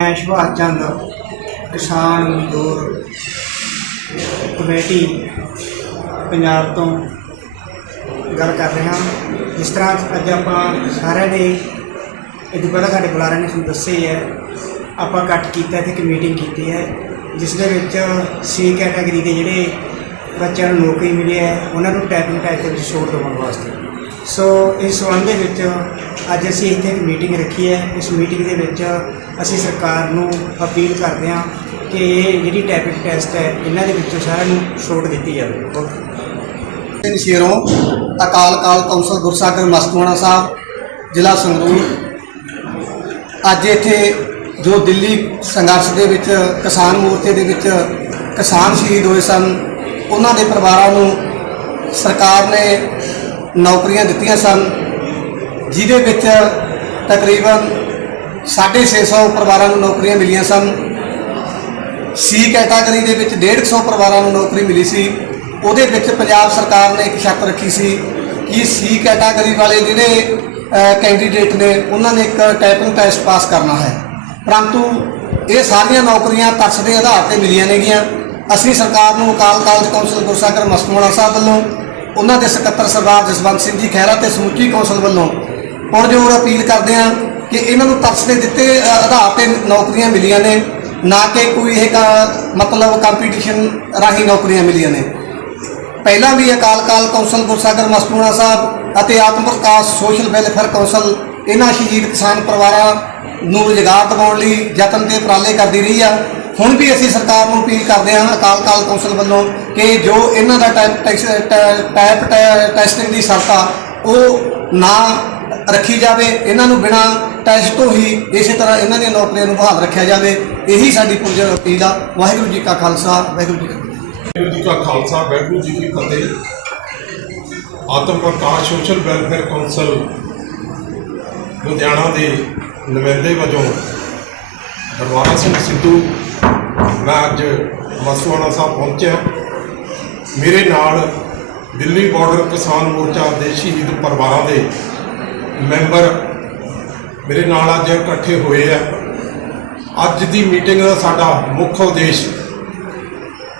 ਮੈਂ ਸੁਭਾਸ਼ ਚੰਦ, ਕਿਸਾਨ ਮਜ਼ਦੂਰ, ਕਮੇਟੀ ਪੰਜਾਬ ਤੋਂ ਗੱਲ ਕਰ ਰਿਹਾ ਜਿਸ ਤਰ੍ਹਾਂ ਅੱਜ ਆਪਾਂ ਸਾਰਿਆਂ ਨੇ ਇਹ ਤੋਂ ਪਹਿਲਾਂ ਸਾਡੇ ਬੁਲਾਰਿਆਂ ਨੇ ਤੁਹਾਨੂੰ ਦੱਸਿਆ ਹੀ ਹੈ, ਆਪਾਂ ਇਕੱਠ ਕੀਤਾ, ਇੱਥੇ ਇੱਕ ਮੀਟਿੰਗ ਕੀਤੀ ਹੈ, ਜਿਸ ਦੇ ਵਿੱਚ ਸੀ ਕੈਟਾਗਰੀ ਦੇ ਜਿਹੜੇ ਬੱਚਿਆਂ ਨੂੰ ਨੌਕਰੀ ਮਿਲੀ ਹੈ, ਉਹਨਾਂ ਨੂੰ ਟੈਪਿੰਗ ਟੈਕ ਦੇ ਵਿੱਚ ਛੋਟ ਦੇਣ ਵਾਸਤੇ। ਸੋ ਇਸ ਸੰਬੰਧ ਦੇ ਵਿੱਚ ਅੱਜ ਅਸੀਂ ਇੱਥੇ ਇੱਕ ਮੀਟਿੰਗ ਰੱਖੀ ਹੈ। ਇਸ ਮੀਟਿੰਗ ਦੇ ਵਿੱਚ ਅਸੀਂ ਸਰਕਾਰ ਨੂੰ ਅਪੀਲ ਕਰਦੇ ਹਾਂ ਕਿ ਇਹ ਜਿਹੜੀ ਟੈਪਿੰਗ ਟੈਸਟ ਹੈ, ਇਹਨਾਂ ਦੇ ਵਿੱਚੋਂ ਸਾਰਿਆਂ ਨੂੰ ਛੋਟ ਦਿੱਤੀ ਜਾਵੇ। ਓਕੇ ਸਿੰਘ ਸ਼ੇਰੋਂ ਅਕਾਲ ਕਾਲ ਕੌਂਸਲ ਗੁਰਸਾਗਰ ਮਸਤਵਾਣਾ ਸਾਹਿਬ, ਜ਼ਿਲ੍ਹਾ ਸੰਗਰੂਰ। ਅੱਜ ਇੱਥੇ ਜੋ ਦਿੱਲੀ ਸੰਘਰਸ਼ ਦੇ ਵਿੱਚ, ਕਿਸਾਨ ਮੋਰਚੇ ਦੇ ਵਿੱਚ ਕਿਸਾਨ ਸ਼ਹੀਦ ਹੋਏ ਸਨ, ਉਹਨਾਂ ਦੇ ਪਰਿਵਾਰਾਂ ਨੂੰ ਸਰਕਾਰ ਨੇ ਨੌਕਰੀਆਂ ਦਿੱਤੀਆਂ ਸਨ। ਜਿਹਦੇ ਵਿੱਚ ਤਕਰੀਬਨ 650 ਪਰਿਵਾਰਾਂ ਨੂੰ ਨੌਕਰੀਆਂ ਮਿਲੀਆਂ ਸਨ। ਸੀ ਕੈਟਾਗਰੀ ਦੇ ਵਿੱਚ 150 ਪਰਿਵਾਰਾਂ ਨੂੰ ਨੌਕਰੀ ਮਿਲੀ ਸੀ। ਉਹਦੇ ਵਿੱਚ ਪੰਜਾਬ ਸਰਕਾਰ ਨੇ ਇੱਕ ਸ਼ਰਤ ਰੱਖੀ ਸੀ ਕਿ ਸੀ ਕੈਟਾਗਰੀ ਵਾਲੇ ਜਿਹੜੇ ਕੈਂਡੀਡੇਟ ਨੇ, ਉਹਨਾਂ ਨੇ ਇੱਕ ਟਾਈਪਿੰਗ ਟੈਸਟ ਪਾਸ ਕਰਨਾ ਹੈ। ਪਰੰਤੂ ਇਹ ਸਾਰੀਆਂ ਨੌਕਰੀਆਂ ਤਰਸ ਦੇ ਆਧਾਰ ਤੇ ਮਿਲੀਆਂ ਨੇਗੀਆਂ ਅਸੀਂ ਸਰਕਾਰ ਨੂੰ ਅਕਾਲ ਕਾਲਜ ਕੌਂਸਲ ਗੁਰਸਾਗਰ ਮਸਤੂਆਣਾ ਸਾਹਿਬ ਵੱਲੋਂ, ਉਹਨਾਂ ਦੇ ਸਕੱਤਰ ਸਰਦਾਰ ਜਸਵੰਤ ਸਿੰਘ ਜੀ ਖਹਿਰਾ ਤੇ ਸਮੁੱਚੀ ਕੌਂਸਲ ਵੱਲੋਂ ਪੁਰਜੋਰ ਅਪੀਲ ਕਰਦੇ ਹਾਂ ਕਿ ਇਹਨਾਂ ਨੂੰ ਤਰਸ ਦੇ ਦਿੱਤੇ ਆਧਾਰ ਤੇ ਨੌਕਰੀਆਂ ਮਿਲੀਆਂ ਨੇ, ਨਾ ਕਿ ਕੋਈ ਇਹ ਕਾ- ਮਤਲਬ ਕੰਪੀਟੀਸ਼ਨ ਰਾਹੀਂ ਨੌਕਰੀਆਂ ਮਿਲੀਆਂ ਨੇ। ਪਹਿਲਾਂ ਵੀ ਅਕਾਲ ਕਾਲ ਕੌਂਸਲ ਗੁਰਸਾਗਰ ਮਸਤੂਣਾ ਸਾਹਿਬ ਅਤੇ ਆਤਮ ਪ੍ਰਕਾਸ਼ ਸੋਸ਼ਲ ਵੈਲਫੇਅਰ ਕੌਂਸਲ ਇਹਨਾਂ ਸ਼ਹੀਦ ਕਿਸਾਨ ਪਰਿਵਾਰਾਂ ਨੂੰ ਰੁਜ਼ਗਾਰ ਦਿਵਾਉਣ ਲਈ ਯਤਨ ਤੇ ਉਪਰਾਲੇ ਕਰਦੀ ਰਹੀ ਆ। ਹੁਣ ਵੀ ਅਸੀਂ ਸਰਕਾਰ ਨੂੰ ਅਪੀਲ ਕਰਦੇ ਹਾਂ ਅਕਾਲ ਕਾਲ ਕੌਂਸਲ ਵੱਲੋਂ ਕਿ ਜੋ ਇਹਨਾਂ ਦਾ ਟਾਈਪ ਟੈਕਸ- ਟੈ- ਟੈਪ ਟੈ- ਟੈਸਟਿੰਗ ਦੀ ਸ਼ਰਤ ਆ ਉਹ ਨਾ ਰੱਖੀ ਜਾਵੇ, ਇਹਨਾਂ ਨੂੰ ਬਿਨਾਂ ਟੈਸਟ ਤੋਂ ਹੀ ਇਸੇ ਤਰ੍ਹਾਂ ਇਹਨਾਂ ਦੀਆਂ ਨੌਕਰੀਆਂ ਨੂੰ ਬਹਾਲ ਰੱਖਿਆ ਜਾਵੇ, ਇਹੀ ਸਾਡੀ ਪੁਰਜੋਰ ਅਪੀਲ ਆ। ਵਾਹਿਗੁਰੂ ਜੀ ਕਾ ਖਾਲਸਾ, ਵਾਹਿਗੁਰੂ ਜੀ ਵਾਹਿਗੁਰੂ ਜੀ ਕਾ ਖਾਲਸਾ, ਵਾਹਿਗੁਰੂ ਜੀ ਕੀ ਫਤਿਹ। Atam Parkash social welfare council Ludhiana ਦੇ ਨੁਮਾਇੰਦੇ ਵਜੋਂ ਦਰਬਾਰਾ ਸਿੰਘ ਸਿੱਧੂ, ਮੈਂ ਅੱਜ ਮਸਵਾਣਾ ਸਾਹਿਬ ਪਹੁੰਚਿਆ। ਮੇਰੇ ਨਾਲ ਦਿੱਲੀ ਬਾਰਡਰ ਕਿਸਾਨ ਮੋਰਚਾ ਦੇ ਸ਼ਹੀਦ ਪਰਿਵਾਰਾਂ ਦੇ ਮੈਂਬਰ ਮੇਰੇ ਨਾਲ ਅੱਜ ਇਕੱਠੇ ਹੋਏ ਆ। ਅੱਜ ਦੀ ਮੀਟਿੰਗ ਦਾ ਸਾਡਾ ਮੁੱਖ ਉਦੇਸ਼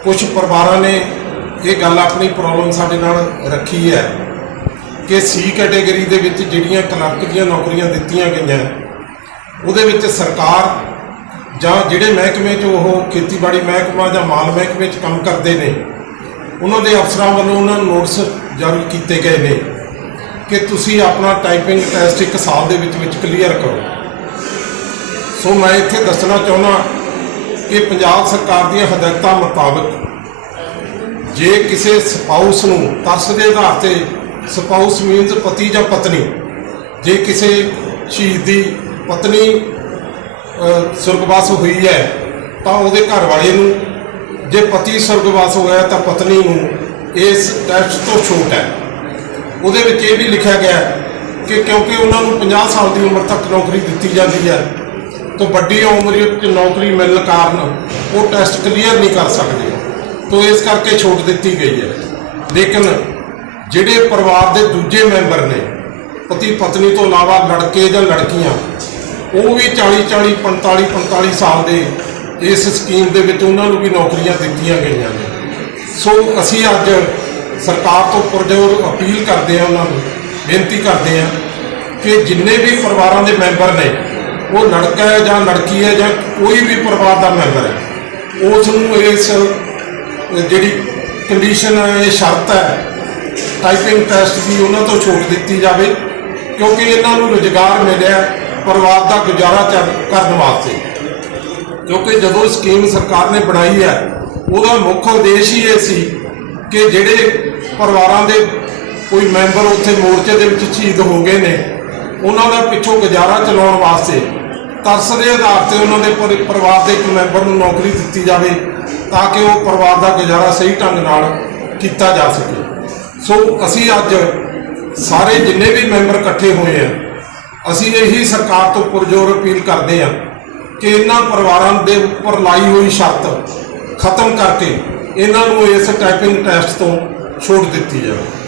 ਕੁਝ ਪਰਿਵਾਰਾਂ ਨੇ ਇਹ ਗੱਲ ਆਪਣੀ ਪ੍ਰੋਬਲਮ ਸਾਡੇ ਨਾਲ ਰੱਖੀ ਹੈ ਕਿ ਸੀ ਕੈਟਾਗਰੀ ਦੇ ਵਿੱਚ ਜਿਹੜੀਆਂ ਕਲਰਕ ਦੀਆਂ ਨੌਕਰੀਆਂ ਦਿੱਤੀਆਂ ਗਈਆਂ, ਉਹਦੇ ਵਿੱਚ ਸਰਕਾਰ ਜਾਂ ਜਿਹੜੇ ਮਹਿਕਮੇ 'ਚ ਉਹ ਖੇਤੀਬਾੜੀ ਮਹਿਕਮਾ ਜਾਂ ਮਾਲ ਮਹਿਕਮੇ 'ਚ ਕੰਮ ਕਰਦੇ ਨੇ, ਉਹਨਾਂ ਦੇ ਅਫਸਰਾਂ ਵੱਲੋਂ ਉਹਨਾਂ ਨੂੰ ਨੋਟਿਸ ਜਾਰੀ ਕੀਤੇ ਗਏ ਨੇ। ਕਿ ਤੁਸੀਂ ਆਪਣਾ ਟਾਈਪਿੰਗ ਟੈਸਟ ਇੱਕ ਸਾਲ ਦੇ ਵਿੱਚ ਵਿੱਚ ਕਲੀਅਰ ਕਰੋ। ਸੋ ਮੈਂ ਇੱਥੇ ਦੱਸਣਾ ਚਾਹੁੰਦਾ ਕਿ ਪੰਜਾਬ ਸਰਕਾਰ ਦੀਆਂ ਹਦਾਇਤਾਂ ਮੁਤਾਬਕ ਜੇ ਕਿਸੇ ਸਪਾਊਸ ਨੂੰ ਤਰਸ ਦੇ ਆਧਾਰ ਤੇ ਸਪਾਊਸ ਮੀਨਸ ਪਤੀ ਜਾਂ ਪਤਨੀ, ਜੇ ਕਿਸੇ ਸ਼ਹੀਦ ਦੀ ਪਤਨੀ ਸੁਰਗਵਾਸ ਹੋਈ ਹੈ, ਤਾਂ ਉਹਦੇ ਘਰ ਵਾਲੇ ਨੂੰ, ਜੇ ਪਤੀ ਸੁਰਗਵਾਸ ਹੋਇਆ ਤਾਂ ਪਤਨੀ ਨੂੰ ਇਸ ਟੈਸਟ ਤੋਂ ਛੋਟ ਹੈ। ਉਹਦੇ ਵਿੱਚ ਇਹ ਵੀ ਲਿਖਿਆ ਗਿਆ ਕਿ ਕਿਉਂਕਿ ਉਹਨਾਂ ਨੂੰ 50 ਸਾਲ ਦੀ ਉਮਰ ਤੱਕ ਨੌਕਰੀ ਦਿੱਤੀ ਜਾਂਦੀ ਹੈ, ਤਾਂ ਵੱਡੀ ਉਮਰ ਵਿੱਚ ਨੌਕਰੀ ਮਿਲਣ ਕਾਰਨ ਉਹ ਟੈਸਟ ਕਲੀਅਰ ਨਹੀਂ ਕਰ ਸਕਦੇ। ਤੋਂ ਇਸ ਕਰਕੇ ਛੋਟ ਦਿੱਤੀ ਗਈ ਹੈ। ਲੇਕਿਨ ਜਿਹੜੇ ਪਰਿਵਾਰ ਦੇ ਦੂਜੇ ਮੈਂਬਰ ਨੇ, ਪਤੀ ਪਤਨੀ ਤੋਂ ਇਲਾਵਾ ਲੜਕੇ ਜਾਂ ਲੜਕੀਆਂ, ਉਹ ਵੀ 40 40 45 45 ਸਾਲ ਦੇ ਇਸ ਸਕੀਮ ਦੇ ਵਿੱਚ ਉਹਨਾਂ ਨੂੰ ਵੀ ਨੌਕਰੀਆਂ ਦਿੱਤੀਆਂ ਗਈਆਂ ਨੇ। ਸੋ ਅਸੀਂ ਅੱਜ ਸਰਕਾਰ ਤੋਂ ਪੁਰਜੋਰ ਅਪੀਲ ਕਰਦੇ ਹਾਂ ਉਹਨਾਂ ਨੂੰ ਬੇਨਤੀ ਕਰਦੇ ਹਾਂ ਕਿ ਜਿੰਨੇ ਵੀ ਪਰਿਵਾਰਾਂ ਦੇ ਮੈਂਬਰ ਨੇ, ਉਹ ਲੜਕਾ ਹੈ ਜਾਂ ਲੜਕੀ ਹੈ ਜਾਂ ਕੋਈ ਵੀ ਪਰਿਵਾਰ ਦਾ ਮੈਂਬਰ ਹੈ, ਉਸ ਨੂੰ ਇਸ ਜਿਹੜੀ ਕੰਡੀਸ਼ਨ ਹੈ, ਇਹ ਸ਼ਰਤ ਹੈ ਟਾਈਪਿੰਗ ਟੈਸਟ ਦੀ ਉਹਨਾਂ ਤੋਂ ਛੋਟ ਦਿੱਤੀ ਜਾਵੇ, ਕਿਉਂਕਿ ਇਹਨਾਂ ਨੂੰ ਰੁਜ਼ਗਾਰ ਮਿਲਿਆ ਪਰਿਵਾਰ ਦਾ ਗੁਜ਼ਾਰਾ ਚੱਲ- ਕਰਨ ਵਾਸਤੇ। ਕਿਉਂਕਿ ਜਦੋਂ ਸਕੀਮ ਸਰਕਾਰ ਨੇ ਬਣਾਈ ਹੈ, ਉਹਦਾ ਮੁੱਖ ਉਦੇਸ਼ ਹੀ ਇਹ ਸੀ ਕਿ ਜਿਹੜੇ ਪਰਿਵਾਰਾਂ ਦੇ ਕੋਈ ਮੈਂਬਰ ਉੱਥੇ ਮੋਰਚੇ ਦੇ ਵਿੱਚ ਸ਼ਹੀਦ ਹੋ ਗਏ ਨੇ, ਉਹਨਾਂ ਦਾ ਪਿੱਛੋਂ ਗੁਜ਼ਾਰਾ ਚਲਾਉਣ ਵਾਸਤੇ ਤਰਸ ਦੇ ਆਧਾਰ ਤੇ ਉਹਨਾਂ ਦੇ ਪਰਿ- ਪਰਿਵਾਰ ਦੇ ਇੱਕ ਮੈਂਬਰ ਨੂੰ ਨੌਕਰੀ ਦਿੱਤੀ ਜਾਵੇ ਤਾਂ ਕਿ ਉਹ ਪਰਿਵਾਰ ਦਾ ਗੁਜ਼ਾਰਾ ਸਹੀ ਢੰਗ ਨਾਲ ਕੀਤਾ ਜਾ ਸਕੇ। ਸੋ ਅਸੀਂ ਅੱਜ ਸਾਰੇ ਜਿੰਨੇ ਵੀ ਮੈਂਬਰ ਇਕੱਠੇ ਹੋਏ ਆ, ਅਸੀਂ ਇਹੀ ਸਰਕਾਰ ਤੋਂ ਪੁਰਜੋਰ ਅਪੀਲ ਕਰਦੇ ਹਾਂ ਕਿ ਇਹਨਾਂ ਪਰਿਵਾਰਾਂ ਦੇ ਉੱਪਰ ਲਾਈ ਹੋਈ ਸ਼ਰਤ ਖਤਮ ਕਰਕੇ ਇਹਨਾਂ ਨੂੰ ਇਸ ਟਾਈਪਿੰਗ ਟੈਸਟ ਤੋਂ ਛੋਟ ਦਿੱਤੀ ਜਾਵੇ।